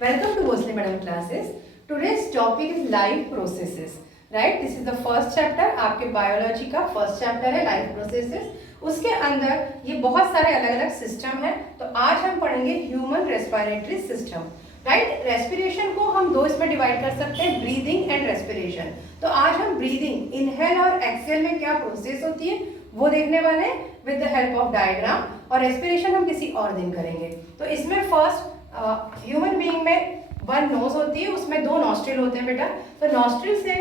Welcome to Bhosle Madam classes. Today's topic is life processes. Right? This is the first chapter. आपके biology का first chapter है life processes. उसके अंदर ये बहुत सारे अलग अलग सिस्टम है. तो आज हम पढ़ेंगे human respiratory system. Right, respiration को हम दो इसमें डिवाइड कर सकते हैं, ब्रीदिंग एंड रेस्पिरेशन. तो आज हम ब्रीदिंग, इनहेल और एक्सहेल में क्या प्रोसेस होती है वो देखने वाले हैं with the help of diagram. और रेस्पिरेशन हम किसी और दिन करेंगे. तो इसमें फर्स्ट ह्यूमन बीइंग में वन नोज होती है, उसमें दो नॉस्ट्रिल होते हैं बेटा. तो नॉस्ट्रिल से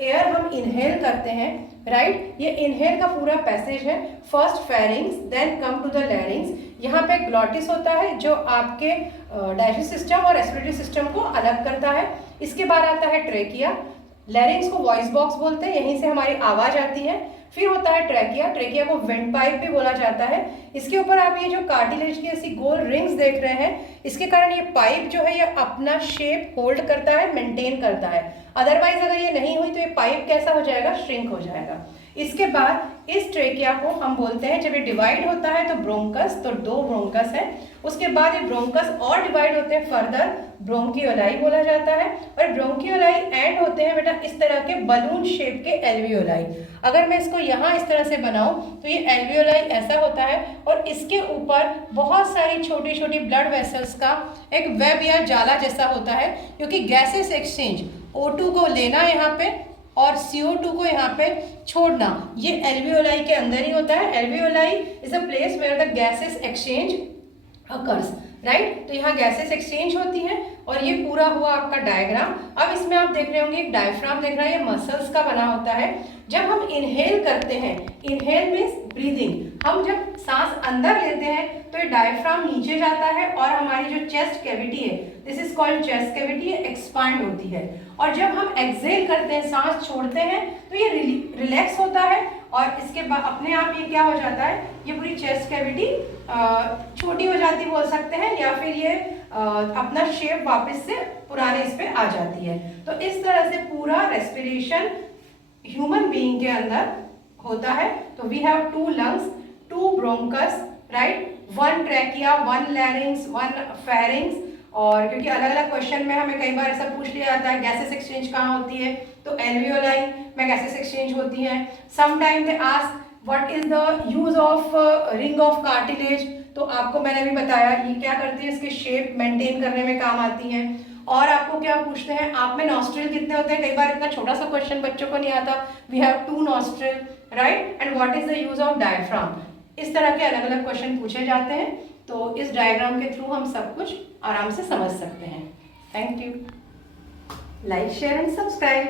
एयर हम इनहेल करते हैं. राइट, ये इनहेल का पूरा पैसेज है. First pharynx, then come to the larynx. यहाँ पे ग्लॉटिस होता है जो आपके डाइजेस्टिव सिस्टम और रेस्पिरेटरी सिस्टम को अलग करता है. इसके बाद आता है ट्रेकिया. लैरिंग्स को वॉइस बॉक्स बोलते हैं, यहीं से हमारी आवाज आती है. फिर होता है ट्रैकिया. ट्रैकिया को विंड पाइप भी बोला जाता है. इसके ऊपर आप ये जो कार्टिलेज की ऐसी गोल रिंग्स देख रहे हैं, इसके कारण ये पाइप जो है ये अपना शेप होल्ड करता है, मेंटेन करता है. अदरवाइज अगर ये नहीं हुई तो ये पाइप कैसा हो जाएगा, श्रिंक हो जाएगा. इसके बाद इस ट्रेकिया को हम बोलते हैं, जब ये डिवाइड होता है तो ब्रोंकस, तो दो ब्रोंकस है. उसके बाद ये ब्रोंकस और डिवाइड होते हैं फर्दर, ब्रोंकियोलाई बोला जाता है. और ब्रोंकियोलाई एंड होते हैं बेटा इस तरह के बलून शेप के एल्वियोलाई. अगर मैं इसको यहाँ इस तरह से बनाऊं तो ये एल्वियोलाई ऐसा होता है और इसके ऊपर बहुत सारी छोटी छोटी ब्लड वेसल्स का एक वेब या जाला जैसा होता है, क्योंकि गैसेस एक्सचेंज, O2 को लेना यहाँ पे और CO2 को यहाँ पे छोड़ना, ये एल्वियोलाई के अंदर ही होता है. Alveoli is a place where the gases exchange occurs. Right, तो यहाँ गैसेस एक्सचेंज होती है. और ये पूरा हुआ आपका डायग्राम. अब इसमें आप देख रहे होंगे एक डायफ्राम देख रहे हैं, ये मसल्स का बना होता है. जब हम इनहेल करते हैं, इनहेल मीन्स ब्रीदिंग, हम जब सांस अंदर लेते हैं तो ये डायफ्राम नीचे जाता है और हमारी जो चेस्ट कैविटी है, this is called chest cavity, expand होती है. और जब हम एक्सहेल करते हैं, सांस छोड़ते हैं, तो ये रिलैक्स होता है और इसके बाद अपने आप ये क्या हो जाता है, ये पूरी चेस्ट कैविटी छोटी हो जाती बोल सकते हैं, या फिर ये अपना शेप वापस से पुराने इस पे आ जाती है. तो इस तरह से पूरा रेस्पिरेशन ह्यूमन बीइंग के अंदर होता है. तो we have two lungs, two bronchus, right, one trachea, one larynx, one pharynx. और क्योंकि अलग अलग क्वेश्चन में हमें कई बार ऐसा पूछ लिया जाता है गैसेस एक्सचेंज कहाँ होती है, तो एल्वियोलाई में गैसेस एक्सचेंज होती है. Sometime they ask what is the use of ring of cartilage. तो आपको मैंने भी बताया ये क्या करती है, इसके शेप मेंटेन करने में काम आती है. और आपको क्या पूछते हैं, आप में नॉस्ट्रिल कितने होते हैं, कई बार इतना छोटा सा क्वेश्चन बच्चों को नहीं आता. We have two nostril, right, and what is the use of diaphragm. इस तरह के अलग अलग क्वेश्चन पूछे जाते हैं. तो इस डायग्राम के थ्रू हम सब कुछ आराम से समझ सकते हैं. Thank you. Like, share and subscribe.